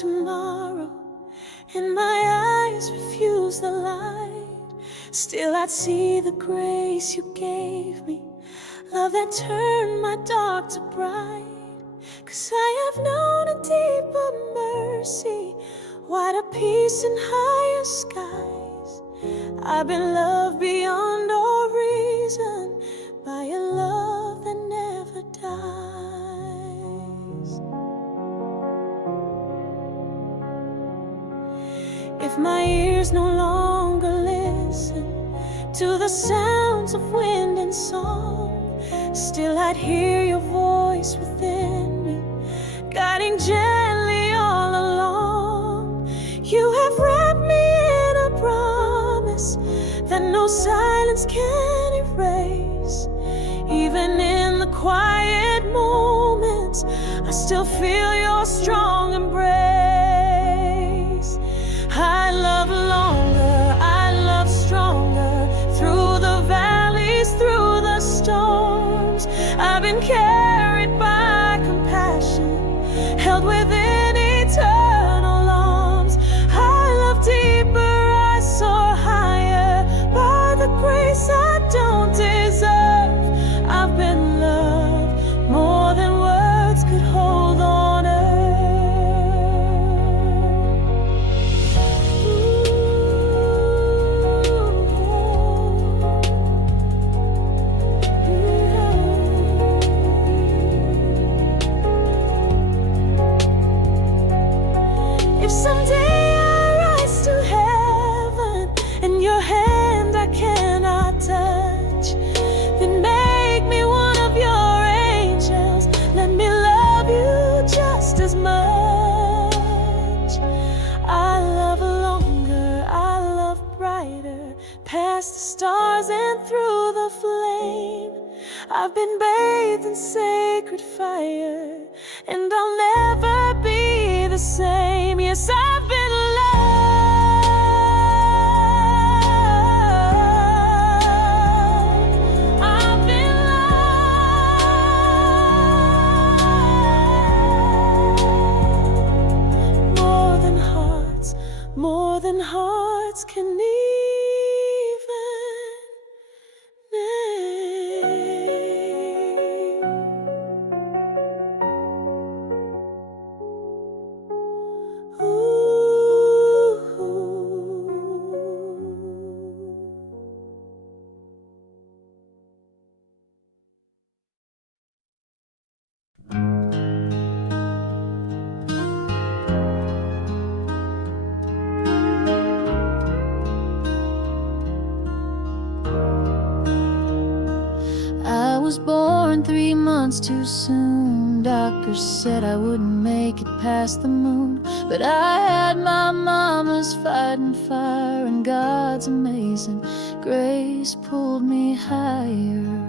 tomorrow, and my eyes refuse the light, still I'd see the grace you gave me, love that turned my dark to bright. 'Cause I have known a deeper mercy, wider peace and higher skies. I've been loved beyond all reason by a love that never dies. If my ears no longer listen to the sounds of wind and song, still I'd hear your voice within me, guiding gently all along. You have wrapped me in a promise that no silence can erase. Even in the quiet moments, I still feel your strong embrace. I love longer, I love stronger, through the valleys, through the storms. I've been carried by compassion, held within eternal arms. I love deeper, I soar higher, by the grace I don't deserve. I've been loved more than words could hold on earth. If someday I rise to heaven and your hand I cannot touch, then make me one of your angels. Let me love you just as much. I love longer, I love brighter, past the stars and through the flame. I've been bathed in sacred fire, and I'll never be the same. Yes, I've been loved. I've been loved. More than hearts can even name. I was born 3 months too soon. Doctors said I wouldn't make it past the moon, but I had my mama's fighting fire, and God's amazing grace pulled me higher.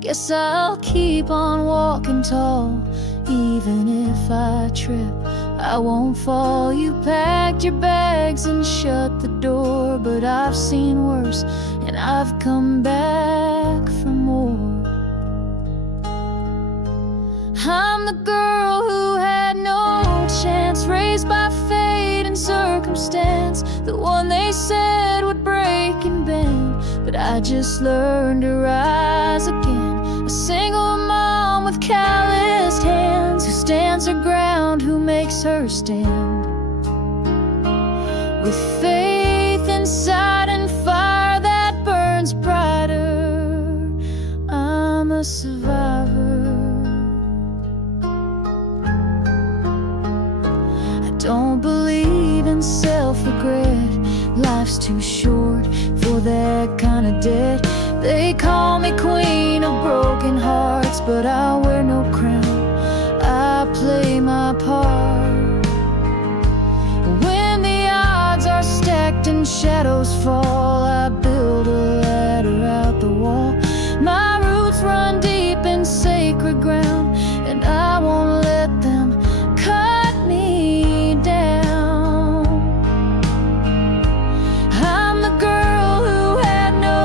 Guess I'll keep on walking tall, even if I trip, I won't fall. You packed your bags and shut the door, but I've seen worse, and I've come back for more. I'm the girl who had no chance, raised by fate and circumstance, the one they said would break and bend, but I just learned to rise again. A single mom with calloused hands, who stands her ground, who makes her stand, with faith inside and fire that burns brighter. I'm a survivor. I don't believe in self-regret, life's too short for that kind of debt. They call me queen of broken hearts, but I wear no crown, I play my part. When the odds are stacked and shadows fall, I build a ladder out the wall. My roots run deep in sacred ground, and I won't let them cut me down. I'm the girl who had no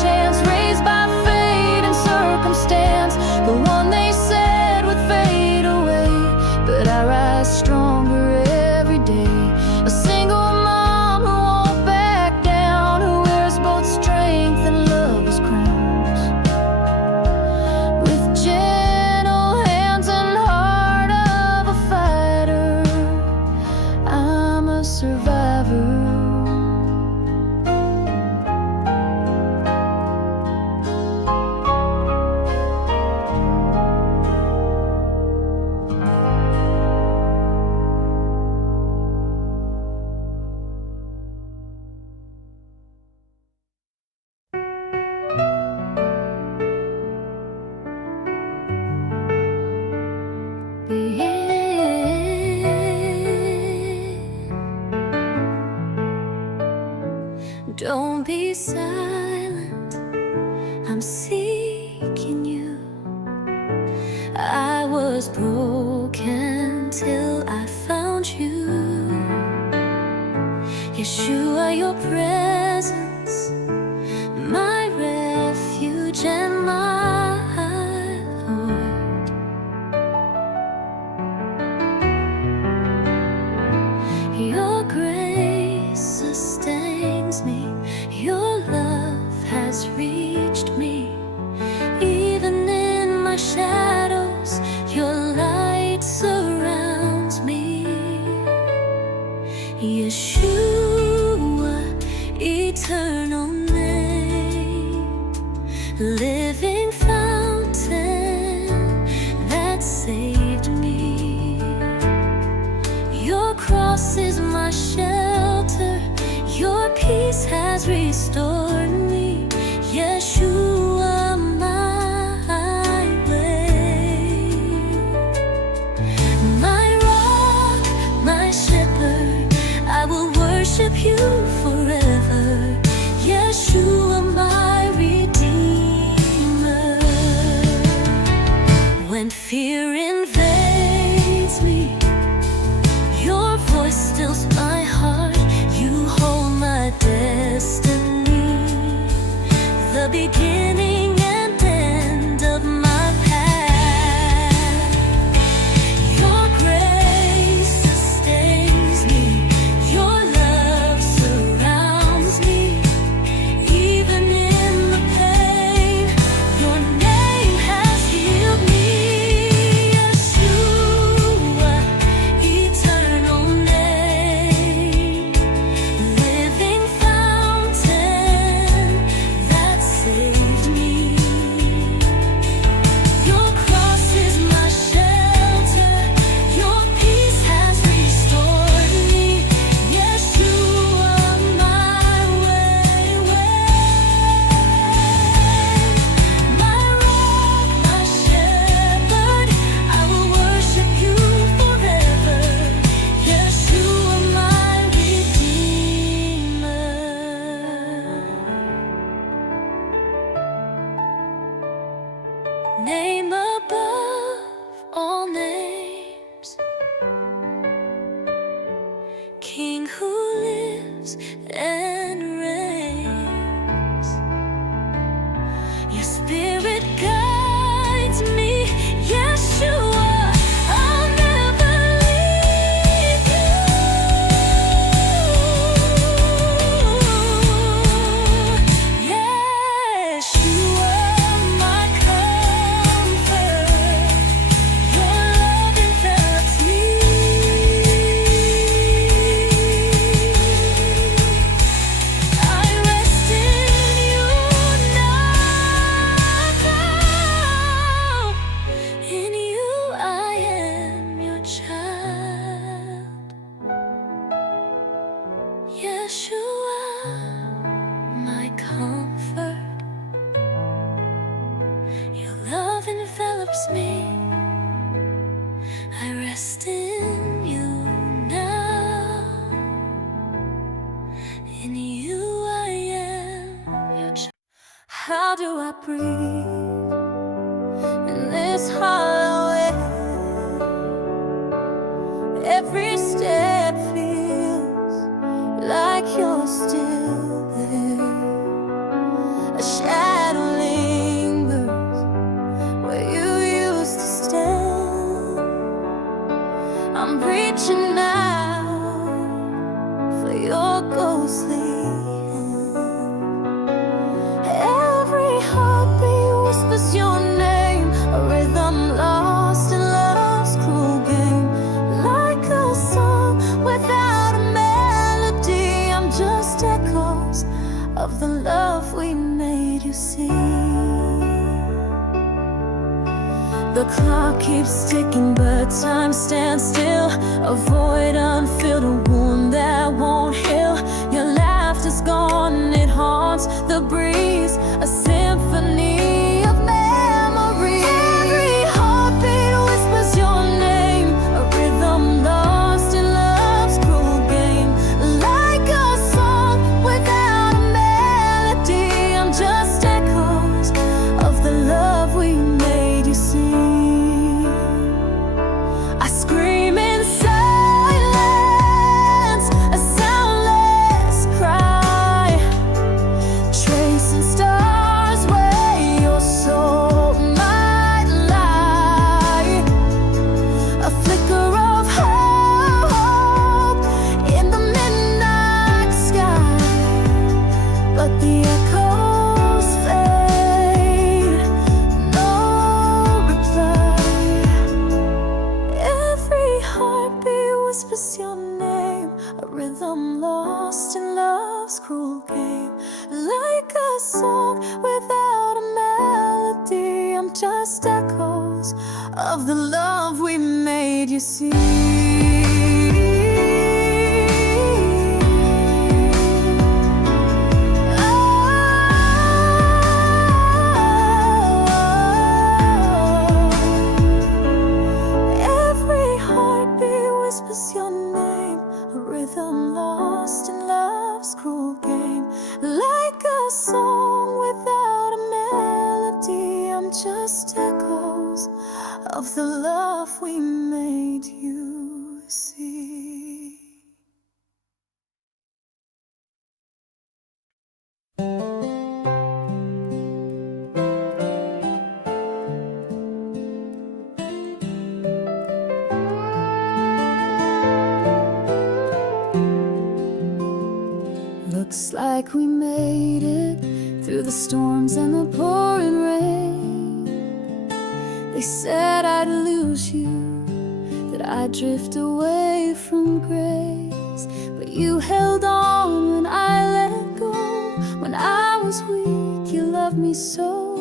chance, raised by fate and circumstance, the one they said would fade away, but I rise Don't be silent, I'm seeking you. I was broken till I found you. Yeshua, your presence, my refuge and my Lord. Your grace sustains me, your love has reached me. Even in my shadows, your light surrounds me. Yeshua, eternal name, living fountain that saved me. Your cross is my shelter, your peace has restored me. Yeshua, my way, my rock, my shepherd, I will worship you forever. Yeshua, my Redeemer. When fear invades me, your voice stills my heart. You hold my destiny, the beginning and end of my path. Your grace sustains me, your love surrounds me. Even in the pain, your name has healed me. Yeshua, eternal name, living fountain that saved me. Your cross is my shelter, your peace has restored me. Yeshua, my way, my rock, my shepherd, I will worship you forever. Yeshua, my Redeemer. Name above all names, King who lives and reigns. Your spirit guides me, Yeshua, I'll never leave you. Yeshua, my comfort, your love envelops me. I rest in you now. In you I am your child. Yeshua, my comfort, your love envelops me. I rest in you now. In you I am your child. How do I breathe in this hollow air? Every step feels like you're still there. A shadow lingers where you used to stand. I'm reaching out for your ghostly hand. Every heartbeat whispers your name, a rhythm lost in love's cruel game. Like a song without a melody, I'm just echoes of the love we made you see. The clock keeps ticking, but time stands still. A void unfilled, a wound that won't heal. Your laughter's gone, it haunts the breeze. A symphony of memories. Every heartbeat whispers your name, a rhythm lost in love's cruel game. Like a song without a melody, of the love we made you see. Every heartbeat whispers your name, a rhythm lost in love's cruel game. Like a song without a melody, I'm just echoes of the love we made you see. Looks like we made it through the storms and the pouring rain. They said I'd lose you, that I'd drift away from grace. But you held on when I let go. When I was weak, you loved me so.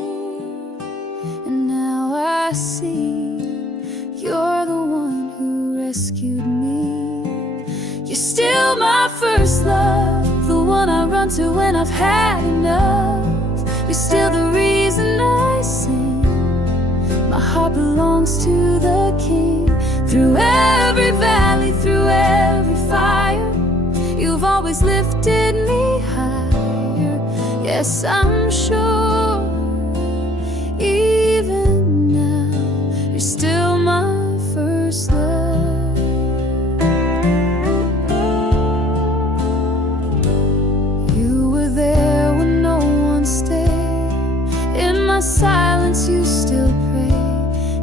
And now I see you're the one who rescued me. You're still my first love, the one I run to when I've had enough. You're still the reason I sing. My heart belongs to the King. Through every valley, through every fire, you've always lifted me higher. Yes, I'm sure, even now, you're still my first love. You were there when no one stayed. In my silence, you still prayed.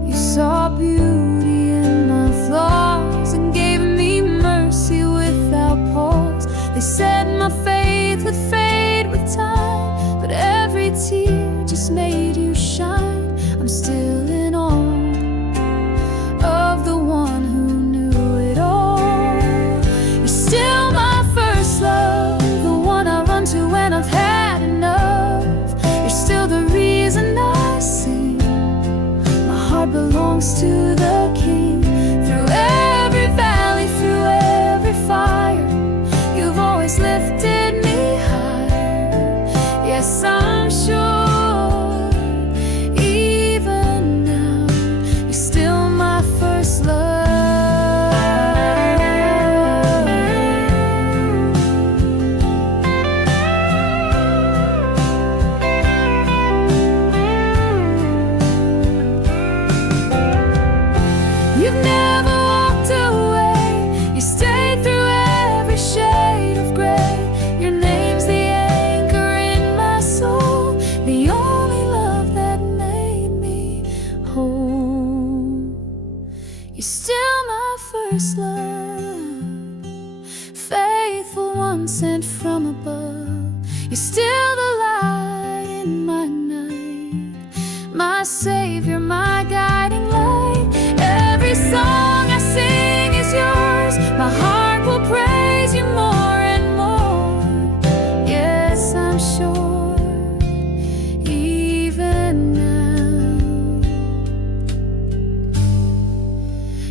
You saw beauty in my flaws and gave me mercy without pause. They said my faith would fade with time, but every tear just made you shine. I'm still in awe of the one who knew it all. You're still my first love, the one I run to when I've had enough. You're still the reason I sing. My heart belongs to the King. Through every valley, through every fire, you've always lifted me higher. Yes, I'm sure, even now, you're still my first love. You've never walked away. You stayed through every shade of gray. Your name's the anchor in my soul, the only love that made me whole. You're still my first love, faithful one sent from above. You're still the light in my night, my savior, my guiding light. Every song I sing is yours. My heart will praise you more and more. Yes, I'm sure, even now,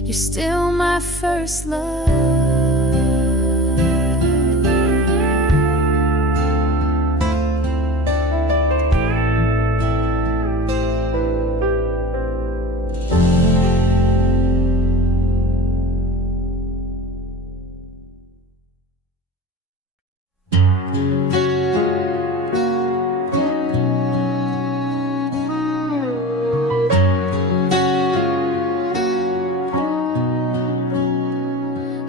you're still my first love.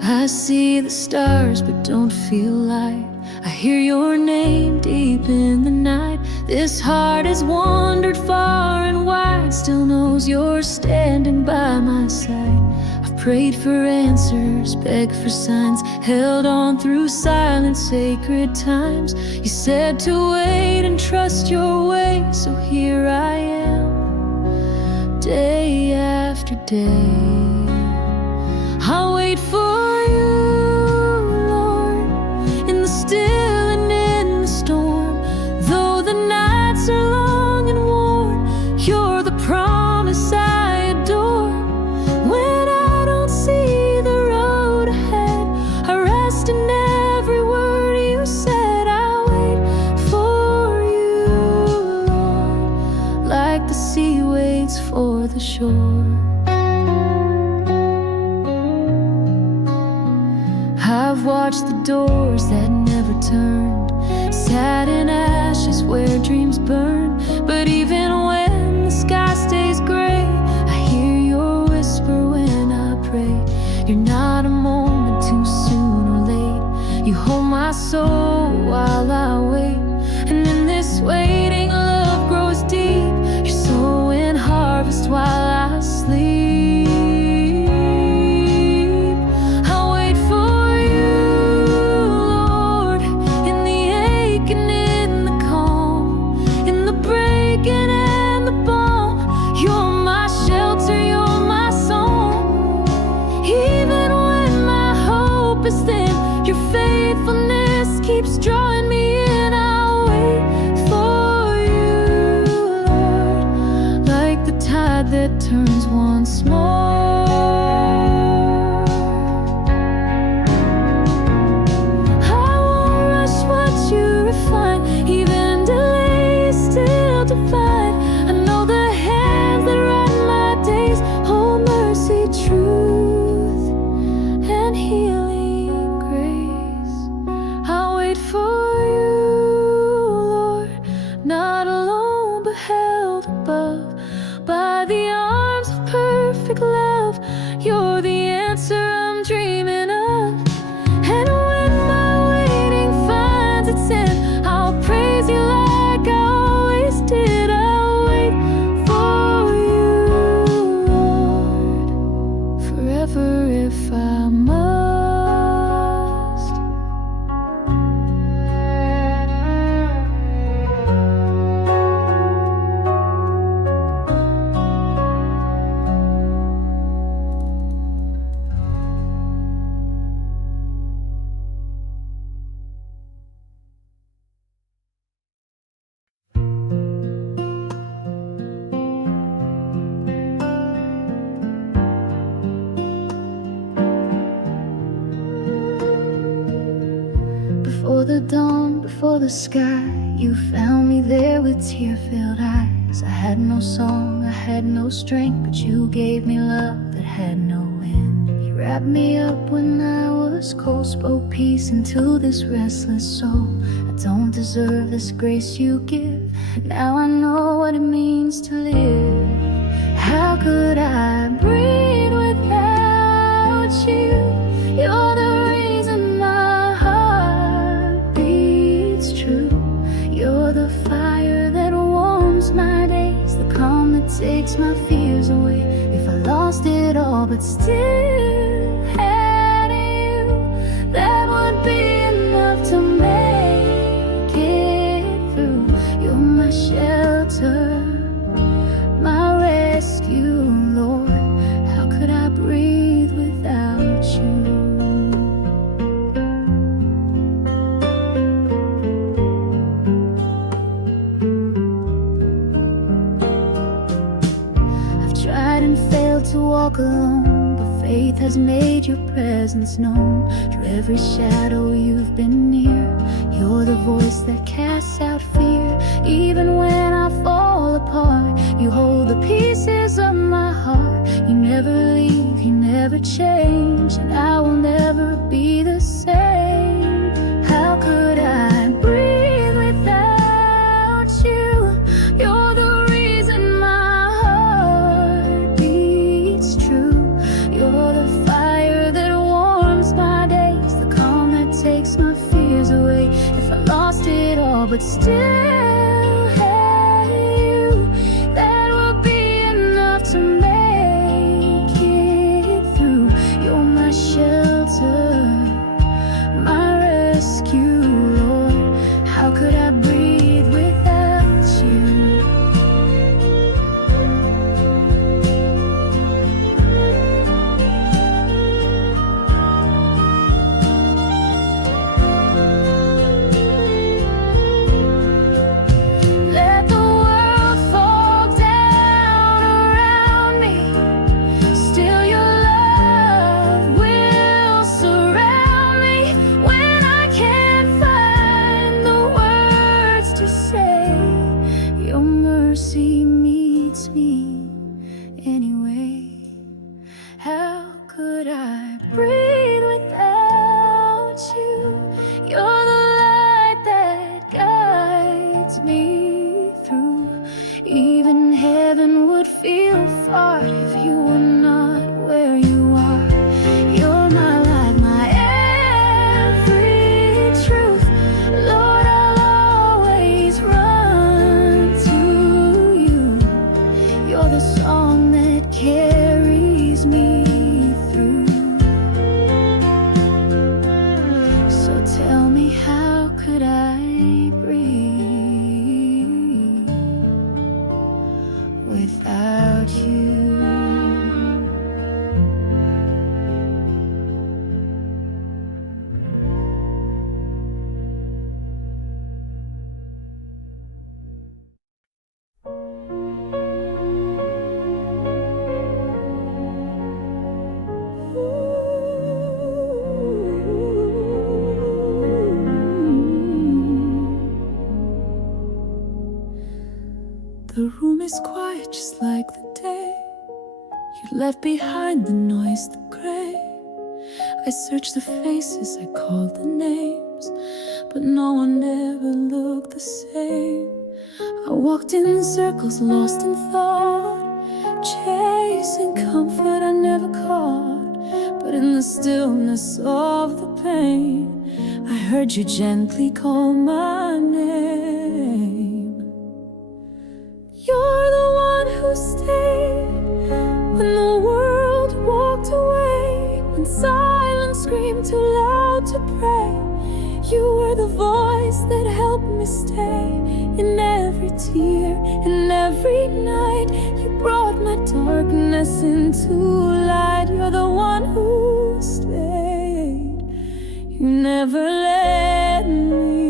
I see the stars but don't feel light. I hear your name deep in the night. This heart has wandered far and wide, still knows you're standing by my side. I've prayed for answers, begged for signs, held on through silent sacred times. You said to wait and trust your way, so here I am, day after day. I'll wait for you, Lord, in the still and in the storm. Though the nights are long and worn, you're the promise I adore. I've watched the doors that never turned, sat in ashes where dreams burn. But even when the sky stays gray, I hear your whisper when I pray. You're not a moment too soon or late. You hold my soul while I wait. And in this waiting, love grows deep. You're sowing harvest while I sleep. I'll wait for you, Lord, in the ache and in the calm, in the breaking and the balm. You're my shelter, you're my song. Even when my hope is thin, your faithfulness keeps drawing me in. I'll wait for you, Lord, like the tide that turns once more. I won't rush what you refine, even delays still divine. I know the hands that write my days hold mercy, truth, and healing grace. I'll wait for you, Lord, not alone but held above by the arms of perfect love. You're the answer I'm dreaming of. And when my waiting finds its end, I'll praise you like I always did. I'll wait for you, Lord, forever if I must. Before the dawn, before the sky, you found me there with tear-filled eyes. I had no song, I had no strength, but you gave me love that had no end. You wrapped me up when I was cold, spoke peace into this restless soul. I don't deserve this grace you give, now I know what it means to live. How could I breathe without you? You're the reason my heart beats true. You're the fire that warms my days, the calm that takes my fears away. If I lost it all but still had you, that would be enough to make it through. You're my shelter, my rescue, Lord. How could I breathe without you? I've tried and failed to walk alone, but faith has made your presence known. Through every shadow you've been near. You're the voice that casts out fear. Even when I fall apart, you hold the pieces of my heart. You never leave, you never change, and I will never be the same. How could I breathe without you? You're the reason my heart beats true. You're the fire that warms my days, the calm that takes my fears away. If I lost it all but still had you, that would be enough to make it through. You're my shelter, my rescue, Lord. How could I breathe without you? Let the world fall down around me, still your love will surround me. When I can't find the words to say, your mercy meets me anyway. How could I breathe without is quiet just like the day. You left behind the noise, the gray. I searched the faces, I called the names, but no one ever looked the same. I walked in circles, lost in thought, chasing comfort I never caught. But in the stillness of the pain, I heard you gently call my name. You're the one who stayed when the world walked away, when silence screamed too loud to pray. You were the voice that helped me stay. In every tear, in every night, you brought my darkness into light. You're the one who stayed. You never let me.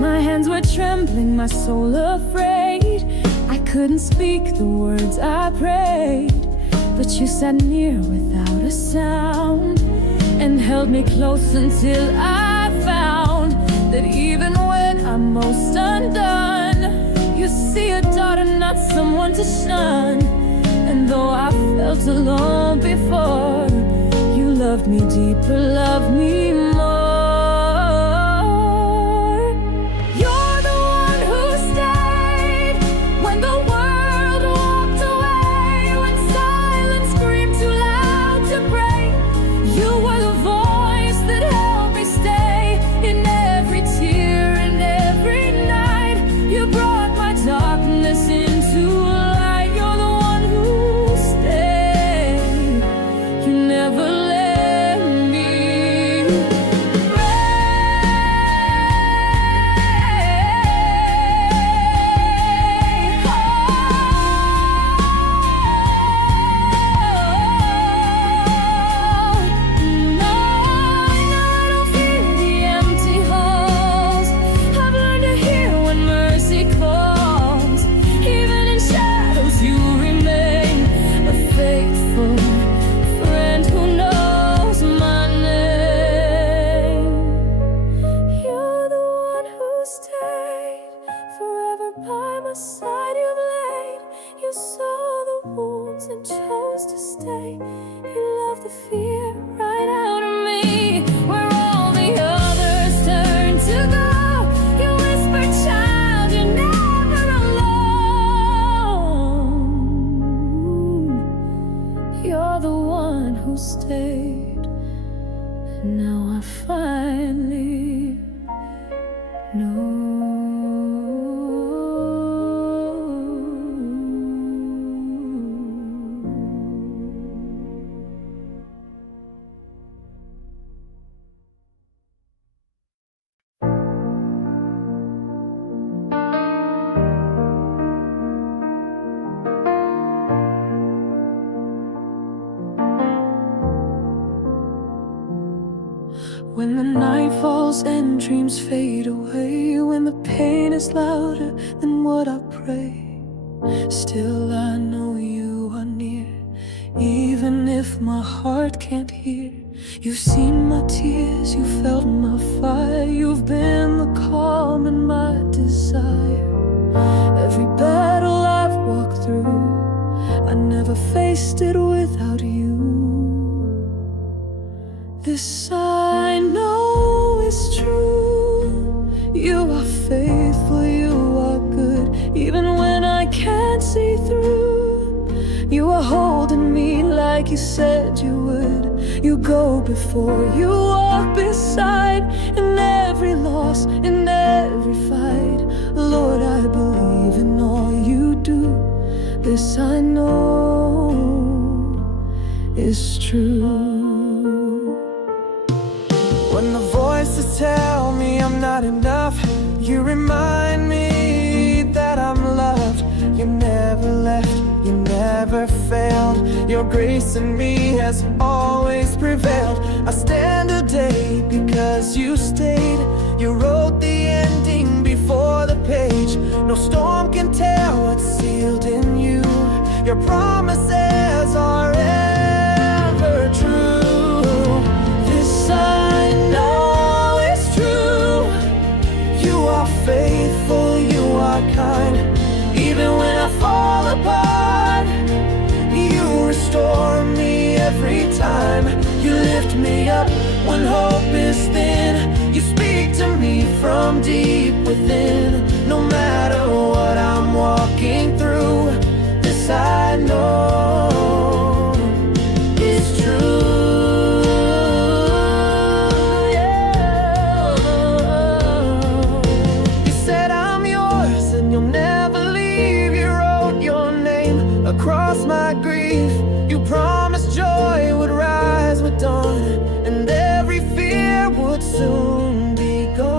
My hands were trembling, my soul afraid. I couldn't speak the words I prayed, but you sat near without a sound and held me close until I found that even when I'm most undone, you see a daughter, not someone to shun. And though I felt alone before, you loved me deeper, loved me more. When the night falls and dreams fade away, when the pain is louder than what I pray, still I know you are near, even if my heart can't hear. You've seen my tears, you felt my fire, you've been the calm in my desire. Every battle I've walked through, I never faced it without you. This I know is true. You are faithful, you are good, even when I can't see through. You are holding me like you said you would. You go before, you walk beside. In every loss, in every fight, Lord, I believe in all you do. This I know is true. When the voices tell me I'm not enough, you remind me that I'm loved. You never left, you never failed. Your grace in me has always prevailed. I stand today because you stayed. You wrote the ending before the page. No storm can tell what's sealed in you. Your promises are ever true. This I You lift me up when hope is thin. You speak to me from deep within. No matter what I'm walking through, this I know is true. Yeah. You said I'm yours and you'll never leave. You wrote your name across my grief. You promised joy would rise with dawn, and every fear would soon be gone.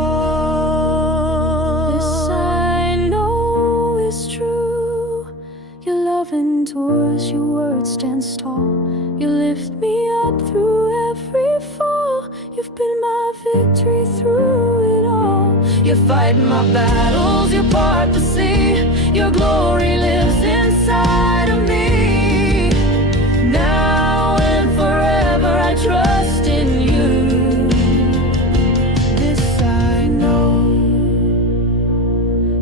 This I know is true. Your love endures, your word stands tall. You lift me up through every fall. You've been my victory through it all. You fight my battles, you part the sea. Your glory lives inside of me. Now and forever I trust in you. This I know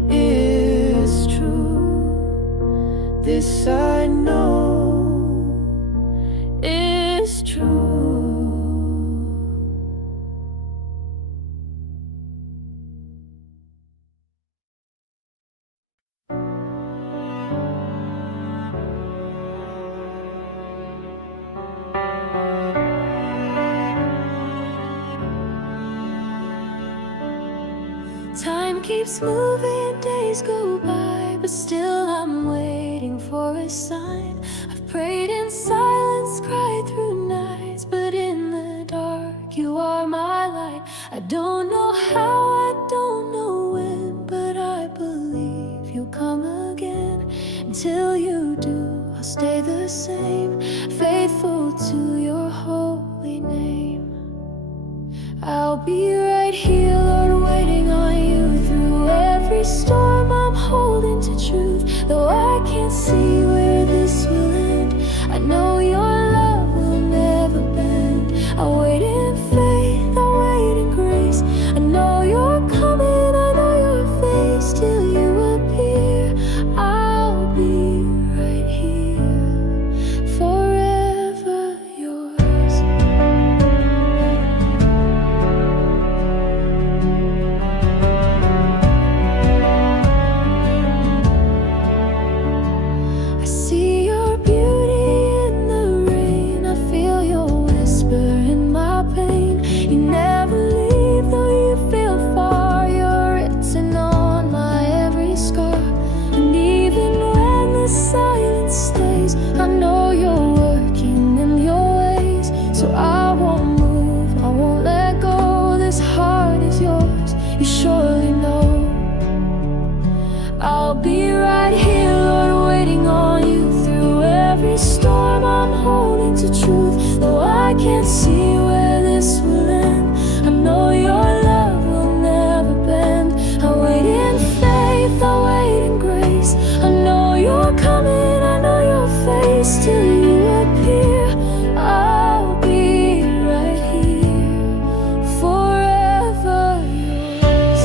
is true. This I know is true. Time keeps moving, days go by, but still I'm waiting for a sign. I've prayed in silence, cried through nights, but in the dark you are my light. I don't know how, I don't know when, but I believe you'll come again. Until you do, I'll stay the same, faithful to your holy name. I'll be right here, Lord, waiting on you. Through every storm I'm holding to truth. Though I can't see where this will end, I know your love will never bend. I wait in faith, I wait in grace. I know you're coming, I know your face. Till you appear, I'll be right here, forever yours. I see your beauty in the rain. I feel your whisper in my pain. You never leave, though you feel far. You're written on my every scar. And even when the silence stays, I know you're working in your ways. So I won't move, I won't let go. This heart is yours, you surely know. I'll be right here, Lord, waiting on you. Through every storm I'm holding to truth. Though I can't see where this will end, I know your love will never bend. I wait in faith, I wait in grace. I know you're coming, I know your face. Till you appear, I'll be right here, forever yours.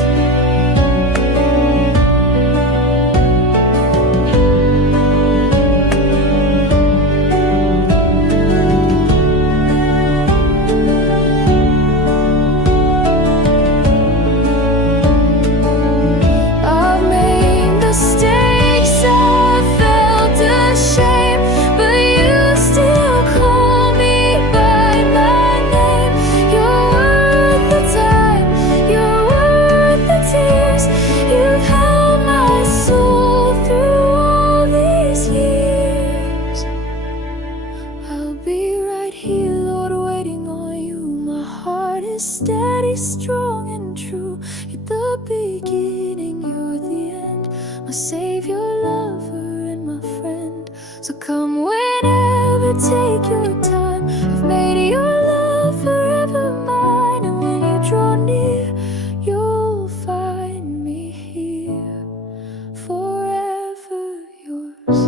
I've made mistakes, I've felt ashamed, but you still call me by my name. You're worth the time, you're worth the tears. You've held my soul through all these years. I'll be right here, Lord, waiting on you. My heart is steady, strong and true. You're the beginning, you're the end. My savior, lover, and my friend. So come whenever, take your time. I've made your love forever mine. And when you draw near, you'll find me here, forever yours.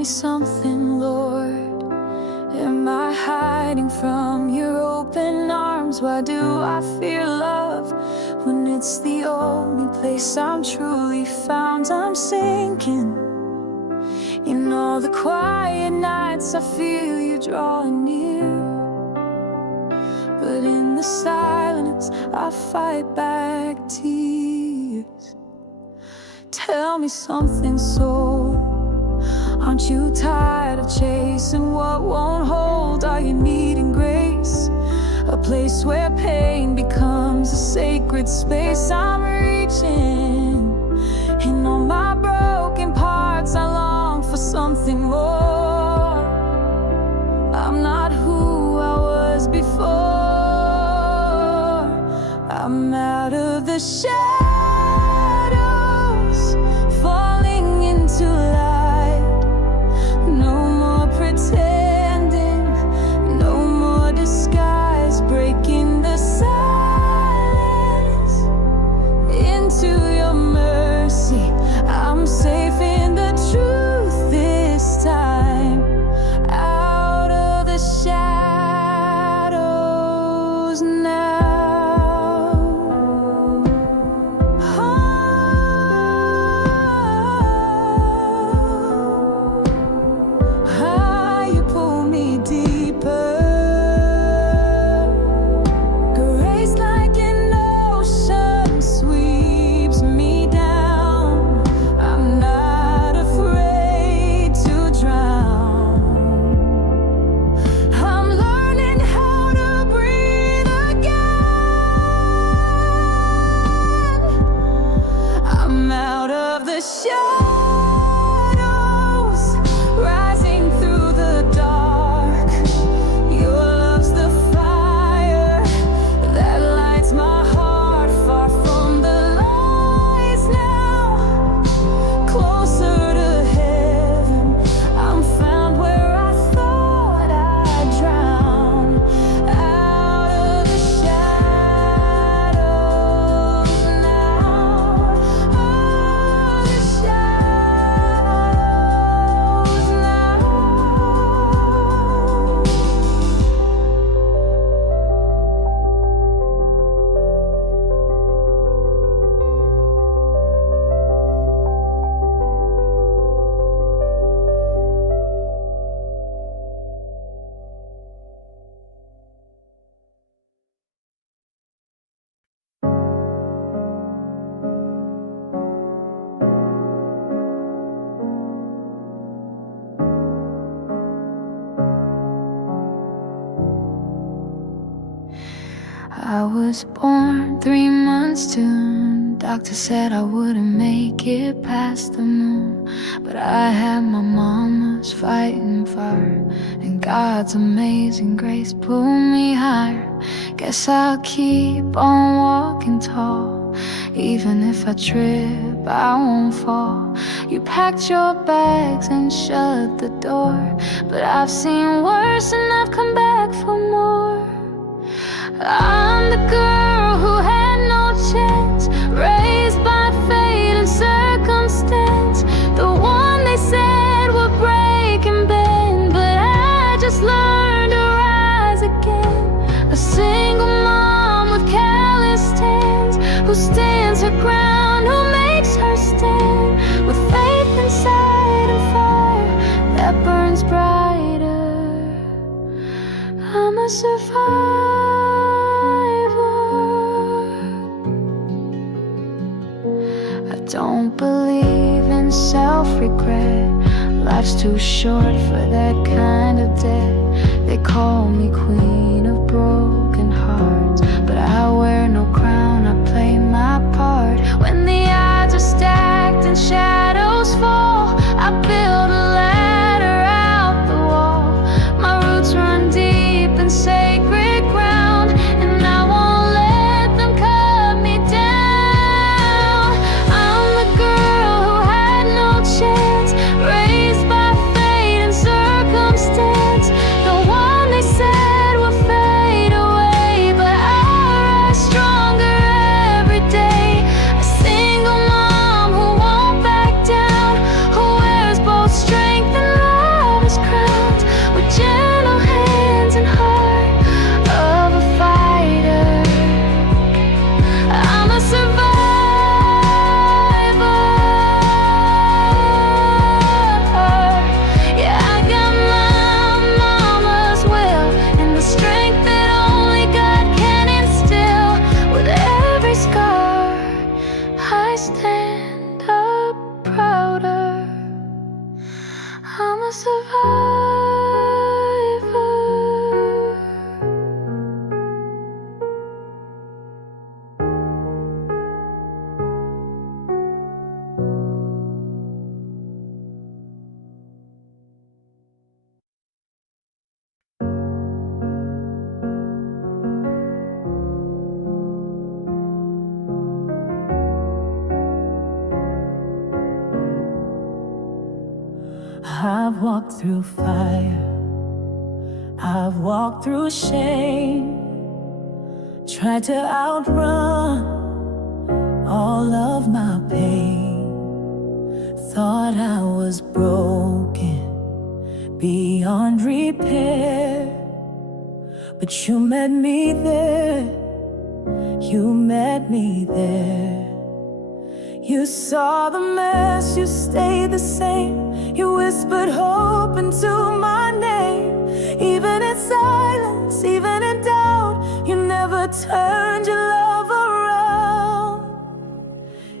me something, Lord. Am I hiding from your open arms? Why do I fear love when it's the only place I'm truly found? I'm sinking in all the quiet nights. I feel you drawing near, but in the silence I fight back tears. Tell me something, soul. Aren't you tired of chasing what won't hold? Are you needing grace? A place where pain becomes a sacred space. I'm reaching in all my broken parts. I long for something more. I'm not who I was before. I'm out of the shadows, falling into light. No more pretending, no more disguise. Breaking the silence into your mercy. I'm safe in the truth this time. Out of the shadows now. You pull me deeper. Grace like an ocean sweeps me down. I'm not afraid to drown. I'm learning how to breathe again. I'm out of the shadows, rising through the dark. Your love's the fire that lights my heart. Far from the lies now, closer to heaven. I'm found where I thought I'd drown. Out of the shadows now. Out of the shadows now. I was born 3 months soon. Doctor said I wouldn't make it past the moon, but I had my mama's fighting fire, and God's amazing grace pulled me higher. Guess I'll keep on walking tall. Even if I trip, I won't fall. You packed your bags and shut the door, but I've seen worse and I've come back for more. I'm the girl who had no chance, raised by fate and circumstance. The one they said would break and bend, but I just learned to rise again. A single mom with calloused hands, who stands her ground, who makes her stand, with faith inside and fire that burns brighter. I'm a survivor. Don't believe in self-regret. Life's too short for that kind of debt. They call me queen of broken hearts, but I wear no crown, I play my part. When the odds are stacked and shadows fall, I build a ladder out the wall. My roots run deep in sacred ground, and I won't let them cut me down. I'm the girl who had no chance, raised by fate and circumstance. The one they said would fade away. I've walked through fire, I've walked through shame, tried to outrun all of my pain. Thought I was broken, beyond repair, but you met me there, you met me there. You saw the mess, you stayed the same. You whispered hope into my name. Even in silence, even in doubt, you never turned your love around.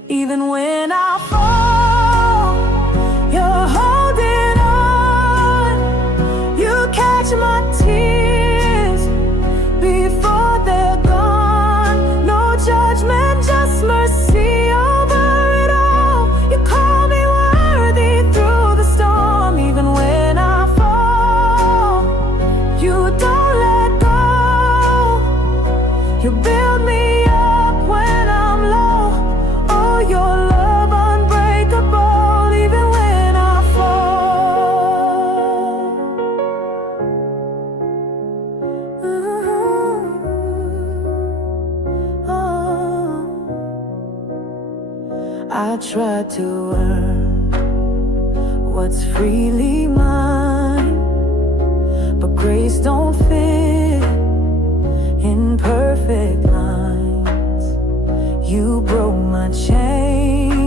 Even when I fall, you're holding on. You catch my tears before they're gone. No judgment, just mercy. You build me up when I'm low. Oh, your love unbreakable, even when I fall. I tried to earn what's freely mine, but grace don't fit in perfect lines. You broke my chains,